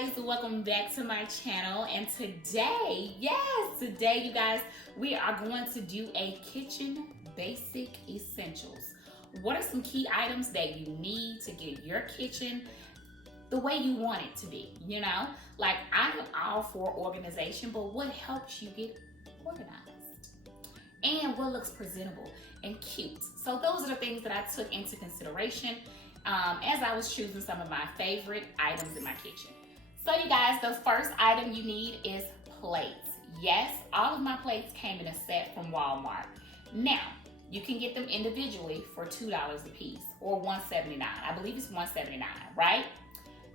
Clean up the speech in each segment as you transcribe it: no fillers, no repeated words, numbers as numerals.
guys, welcome back to my channel. And today, today you guys, we are going to do a kitchen basic essentials. What are some key items that you need to get your kitchen the way you want it to be? You know, like I am all for organization, but what helps you get organized? And what looks presentable and cute. So those are the things that I took into consideration as I was choosing some of my favorite items in my kitchen. So you guys, the first item you need is plates. Yes, all of my plates came in a set from Walmart. Now, you can get them individually for $2 a piece or $1.79. I believe it's $1.79, right?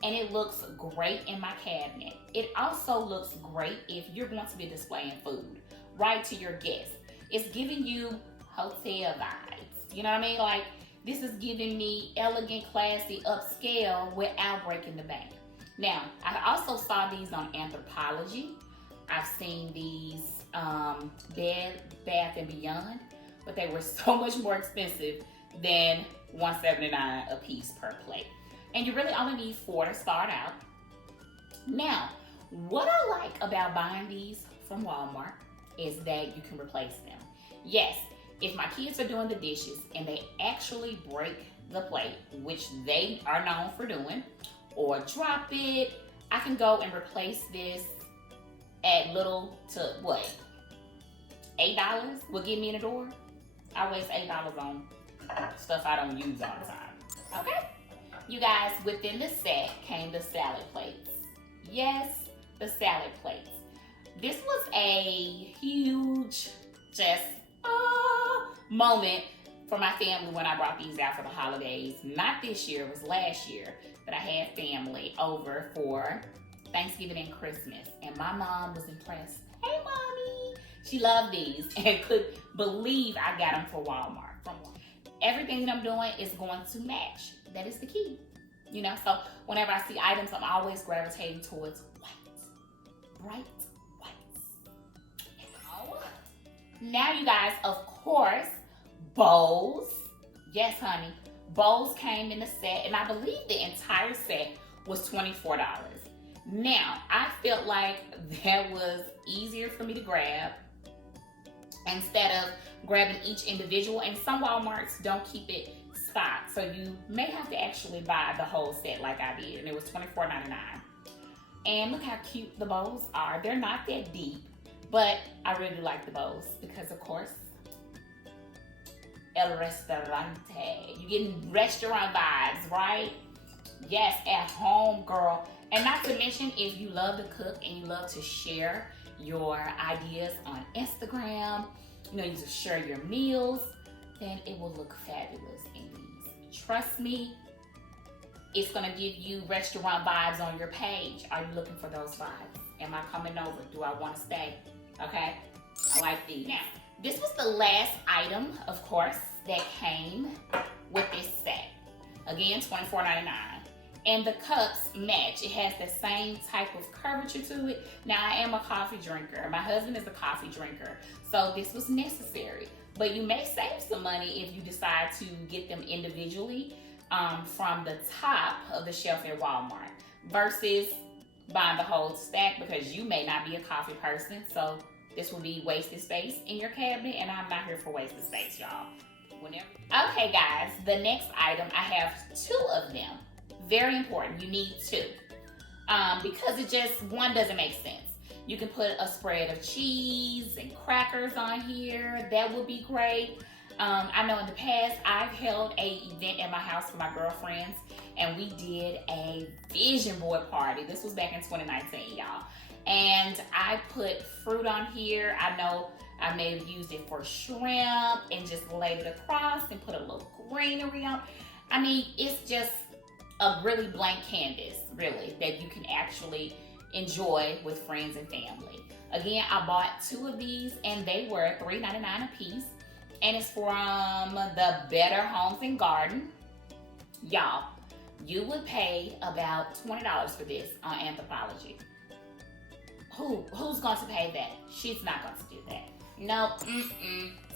And it looks great in my cabinet. It also looks great if you're going to be displaying food, right, to your guests. It's giving you hotel vibes. You know what I mean? Like, this is giving me elegant, classy, upscale without breaking the bank. Now, I also saw these on Anthropology. I've seen these Bed Bath & Beyond, but they were so much more expensive than $1.79 a piece per plate. And you really only need 4 to start out. Now, what I like about buying these from Walmart is that you can replace them. Yes, if my kids are doing the dishes and they actually break the plate, which they are known for doing, or drop it, I can go and replace this at little to what? $8 will get me in the door. I waste $8 on stuff I don't use all the time. Okay? You guys, within the set came the salad plates. Yes, the salad plates. This was a huge moment for my family when I brought these out for the holidays. Not this year, it was last year that I had family over for Thanksgiving and Christmas. And my mom was impressed. Hey, mommy. She loved these and could believe I got them for Walmart. Everything that I'm doing is going to match. That is the key. You know, so whenever I see items, I'm always gravitating towards white, bright whites. Now, you guys, of course, bowls. Yes, honey. Bowls came in the set, and I believe the entire set was $24. Now, I felt like that was easier for me to grab instead of grabbing each individual, and some Walmarts don't keep it stocked, so you may have to actually buy the whole set like I did, and it was $24.99. And look how cute the bowls are. They're not that deep, but I really like the bowls because, of course, El Restaurante. You're getting restaurant vibes, right? Yes, at home, girl. And not to mention, if you love to cook and you love to share your ideas on Instagram, you know, you just share your meals, then it will look fabulous in these. Trust me, it's gonna give you restaurant vibes on your page. Are you looking for those vibes? Am I coming over? Do I wanna stay? Okay, I like these. Now, this was the last item, of course, that came with this set. Again, $24.99. And the cups match. It has the same type of curvature to it. Now, I am a coffee drinker. My husband is a coffee drinker. So this was necessary. But you may save some money if you decide to get them individually from the top of the shelf at Walmart versus buying the whole stack, because you may not be a coffee person. So this will be wasted space in your cabinet, and I'm not here for wasted space, y'all. Okay, guys, the next item, I have 2 of them. Very important, you need 2. Because one doesn't make sense. You can put a spread of cheese and crackers on here. That would be great. I know in the past, I've held an event at my house for my girlfriends, and we did a vision board party. This was back in 2019, y'all. And I put fruit on here. I know I may have used it for shrimp and just laid it across and put a little greenery on. I mean, it's just a really blank canvas, really, that you can actually enjoy with friends and family. Again, I bought 2 of these, and they were $3.99 a piece. And it's from the Better Homes and Garden. Y'all, you would pay about $20 for this on Anthropology. Who's going to pay that? She's not going to do that. No,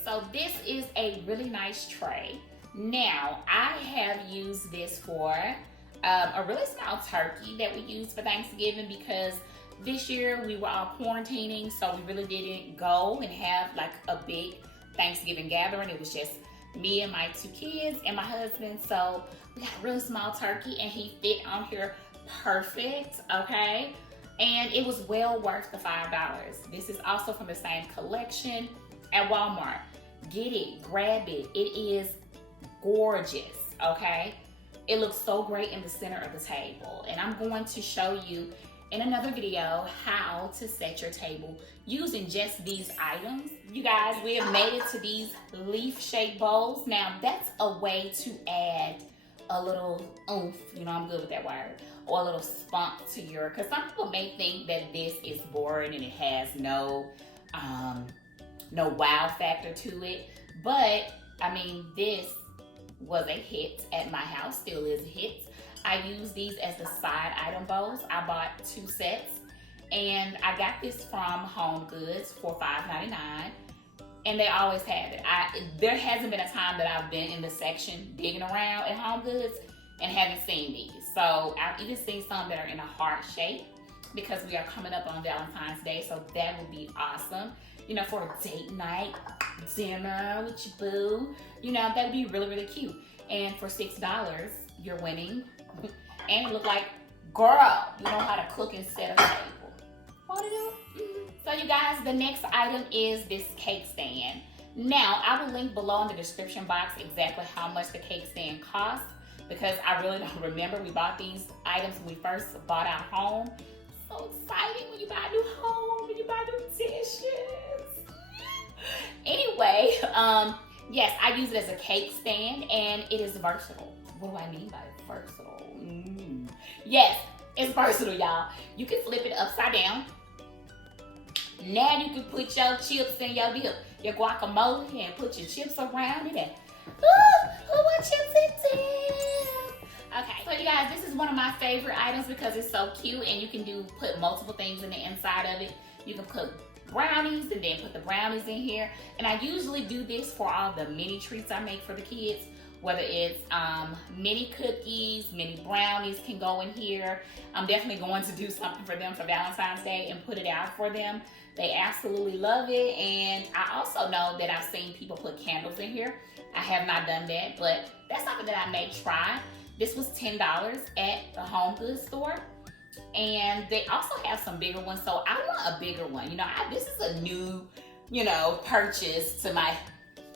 So this is a really nice tray. Now, I have used this for a really small turkey that we used for Thanksgiving because this year we were all quarantining, so we really didn't go and have like a big Thanksgiving gathering. It was just me and my 2 kids and my husband. So we got a really small turkey and he fit on here perfect, okay? And it was well worth the $5. This is also from the same collection at Walmart. Get it, grab it. It is gorgeous, okay? It looks so great in the center of the table. And I'm going to show you in another video how to set your table using just these items. You guys, we have made it to these leaf-shaped bowls. Now, that's a way to add a little oomph, you know, I'm good with that word, or a little spunk to your, because some people may think that this is boring and it has no wow factor to it. But, I mean, this was a hit at my house, still is a hit. I use these as the side item bowls. I bought 2 sets and I got this from Home Goods for $5.99 and they always have it. There hasn't been a time that I've been in the section digging around at Home Goods and haven't seen these. So I've even seen some that are in a heart shape because we are coming up on Valentine's Day, so that would be awesome. You know, for a date night, dinner with your boo, you know, that'd be really, really cute. And for $6, you're winning. And it look like, girl, you know how to cook and set a table. What do you do? So you guys, the next item is this cake stand. Now, I will link below in the description box exactly how much the cake stand costs because I really don't remember. We bought these items when we first bought our home. So exciting when you buy a new home, when you buy new dishes. Anyway, yes, I use it as a cake stand and it is versatile. What do I mean by versatile? Yes, it's versatile, y'all. You can flip it upside down. Now you can put your chips and your dip, your guacamole, and put your chips around it. And who want chips and dip? Okay, so you guys, this is one of my favorite items because it's so cute and you can put multiple things in the inside of it. You can put brownies and then put the brownies in here. And I usually do this for all the mini treats I make for the kids. Whether it's mini cookies, mini brownies can go in here. I'm definitely going to do something for them for Valentine's Day and put it out for them. They absolutely love it. And I also know that I've seen people put candles in here. I have not done that, but that's something that I may try. This was $10 at the Home Goods store. And they also have some bigger ones. So I want a bigger one. You know, this is a new, you know, purchase to my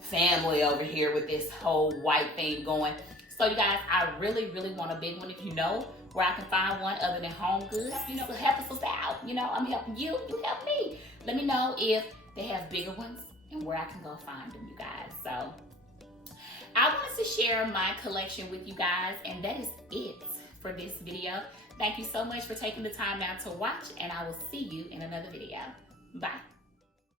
family over here with this whole white thing going. So you guys, I really, really want a big one. If you know where I can find one other than Home Goods, you know, help us out. You know, I'm helping you, you help me. Let me know if they have bigger ones and where I can go find them, you guys. So I wanted to share my collection with you guys, and that is it for this video. Thank you so much for taking the time out to watch, and I will see you in another video. Bye.